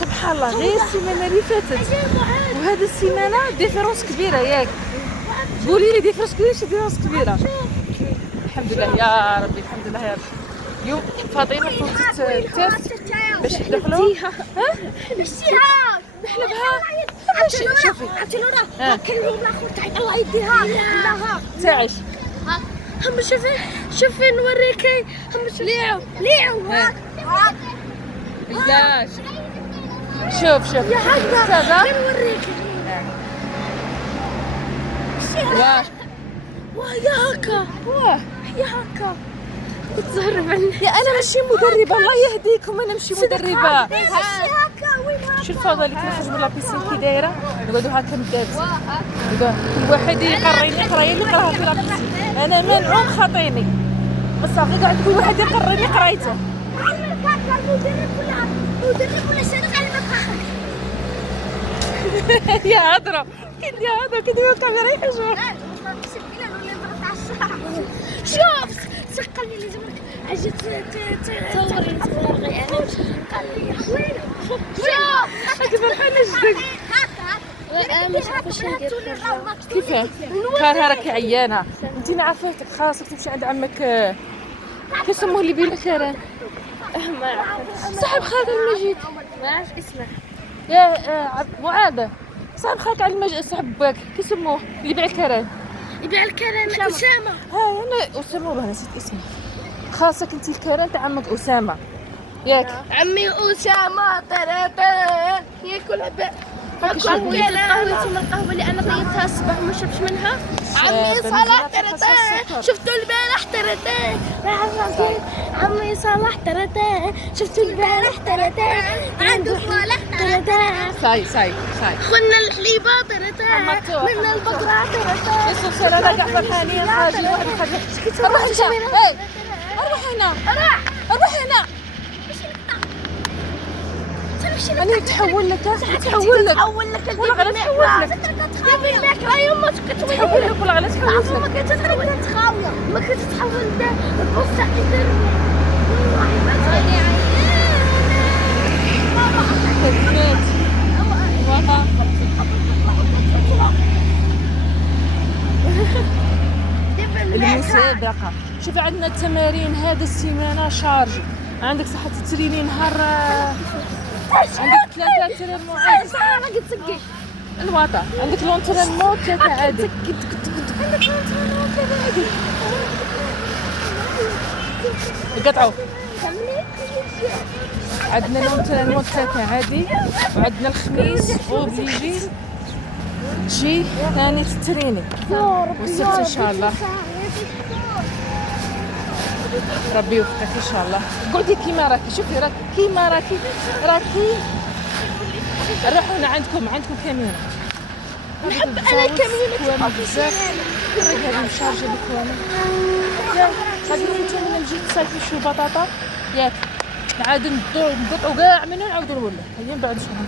سبحان الله غير السيمانه اللي فاتت وهذه السيمانه ديفيرونس كبيره ياك. قولي لي ديفيرونس كبيره شي ديفيرونس كبيره. الحمد لله يا ربي الحمد لله يا ربي. اليوم فاطمه فوتت التست باش يدخلوا نشتيها نحلبها. شوفي عرفتي نورا كلمه الاخر تاعي الله يديها لها تعيش هم شوفي نوريكي هم ليعو هاك لا شوف يا هكذا نوريكي واه يا هكا يا هكا تزهرب يا انا ماشي مدربه الله يهديكم انا ماشي مدربه. هكا وين شو الفوضى اللي كنخرج من لابيسين كي دايره نقعدوا هكا مدابز كل واحد يقريني قرايه اللي قراها في لابيسين. انا منعوم خاطيني بصافي قاعد كل واحد يقريني قرايته. المدرب ولا سنة على مكانك يا هضرة كديروا الكاميرا يحجوا. شوف قال لي لازم اجي تصوري تفرغي انا قال لي شوف هاك فرحانه جدك انا مش عارفه شنو ندير كيفاه كارها راكي عيانه انت ما عرفتك خاصك تمشي عند عمك كيسموه اللي بين الكران ما عرفتش صاحب خالك المجيد ما عرفت اسمه يا معاذ صاحب خالك على المجيد صاحب باك كيسموه اللي بيع الكران يبيع الكران اسامه. ها انا اسامه والله نسيت اسمه. خاصك انت الكران تاع عمك اسامه ياك عمي اسامه طرطا ياكل عباء القهوة اللي انا طيبتها الصباح ما شربش منها. عمي صلاح طرطا شفتوا البارح طرطا عمي صلاح طرطا شفتوا البارح طرطا عنده صلاح طرطا صاي خلنا الحليبه طرطا من البقره طرطا يوسف سلالة قاع فرحانين خارجين واحد الحاجة روح انت روح هنا أنا تحول لك والله غير تحول لك يبي الماكله يما تحول لك والله غير تحول لك ما كنت تحول تخاويه ما كنت تحول بص عيدر المسابقة. شوفي عندنا التمارين هذا السيمانة شارج. عندك صحة تتريني نهار عندك 3 ترينمون صح انا قلت سقي الوطا عندك لونترينمون 3 عادي عندك لونترينمون 3 عادي يقطعوا. عندنا لونترينمون 3 عادي وعندنا الخميس اوبليجي تجي ثاني تتريني والسبت ان شاء الله. ربي يوفقك ان شاء الله. قعدي كيما راكي شوفي راكي كيما راكي روحوا هنا عندكم كاميرا نحب انا كاميرا بزاف هذه مشارجه بكوامه غادي نتوما نجي تصايفي شو بطاطا ياك عاد نقطعوا كاع منها نعاودوا نولوا هي من بعد شهر.